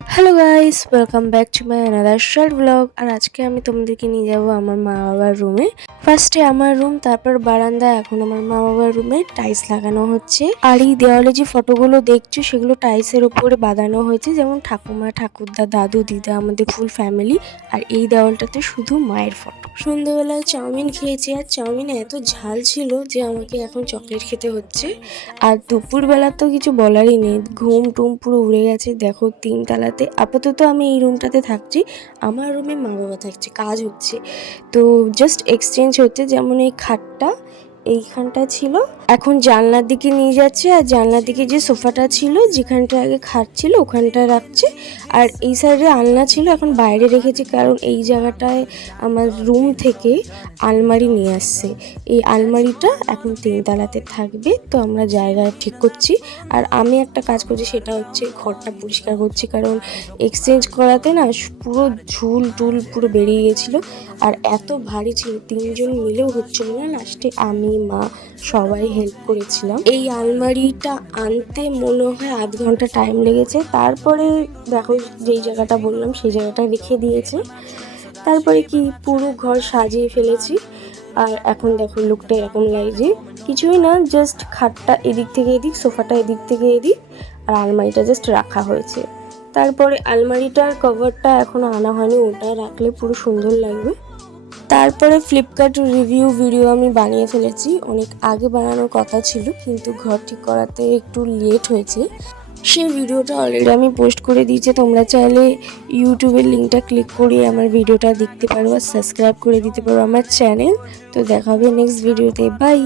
Hello guys, welcome back to my another short blog. আর আজকে আমি তোমাদেরকে নিয়ে যাব আমার মা বাবার রুমে। ফার্স্টে আমার রুম, তারপর বারান্দা। এখন আমার মা বাবার রুমে টাইলস লাগানো হচ্ছে। আর এই দেওয়ালে যে ফটোগুলো দেখছো সেগুলো টাইলসের উপরে বাঁধানো হয়েছে, যেমন ঠাকুমা, ঠাকুরদা, দাদু, দিদা, আমাদের ফুল ফ্যামিলি। আর এই দেওয়ালটাতে শুধু মায়ের ফটো। সন্ধ্যেবেলায় চাউমিন খেয়েছি, আর চাউমিনে এত ঝাল ছিল যে আমাকে এখন চকলেট খেতে হচ্ছে। আর দুপুরবেলা তো কিছু বলারই নেই, ঘুম টুম পুরো উড়ে গেছে। দেখো 3 তলাতে আপাতত আমি এই রুমটাতে থাকছি, আমার রুমে মা বাবা থাকছে, কাজ হচ্ছে। তো জাস্ট এক্সচেঞ্জ হচ্ছে, যেমন এই খাটটা এইখানটা ছিল, এখন জানলার দিকে নিয়ে যাচ্ছে। আর জানলার দিকে যে সোফাটা ছিল, যেখানটা আগে খাট ছিল ওখানটা রাখছে। আর এই সাইডে আলনা ছিল, এখন বাইরে রেখেছে, কারণ এই জায়গাটায় আমার রুম থেকে আলমারি নিয়ে আসছে। এই আলমারিটা এখন 3 তলাতে থাকবে, তো আমরা জায়গা ঠিক করছি। আর আমি একটা কাজ করছি, সেটা হচ্ছে ঘরটা পরিষ্কার করছি, কারণ এক্সচেঞ্জ করাতে না পুরো ঝুল টুল পুরো বেরিয়ে গেছিলো। আর এত ভারী ছিল, 3জন মিলেও হচ্ছিল না, লাস্টে আমি, মা সবাই হেল্প করেছিলাম। এই আলমারিটা আনতে মনে হয় আধ ঘন্টা টাইম লেগেছে। তারপরে দেখো যেই জায়গাটা বললাম সেই জায়গাটা রেখে দিয়েছে। তারপরে কি পুরো ঘর সাজিয়ে ফেলেছি। আর এখন দেখো লুকটা এরকম লাগছে, কিছুই না, জাস্ট খাটটা এদিক থেকে এদিক, সোফাটা এদিক থেকে এদিক, আর আলমারিটা জাস্ট রাখা হয়েছে। তারপরে আলমারিটার কভারটা এখনো আনা হয়নি, ওটা রাখলে পুরো সুন্দর লাগবে। তারপরে ফ্লিপকার্ট রিভিউ ভিডিও আমি বানিয়ে ফেলেছি, অনেক আগে বানানোর কথা ছিল, কিন্তু ঘর ঠিক করাতে একটু লেট হয়েছে। সেই ভিডিওটা অলরেডি আমি পোস্ট করে দিয়েছি, তোমরা চাইলে ইউটিউবের লিঙ্কটা ক্লিক করে আমার ভিডিওটা দেখতে পারো আর সাবস্ক্রাইব করে দিতে পারো আমার চ্যানেল। তো দেখা হবে নেক্সট ভিডিওতে, বাই।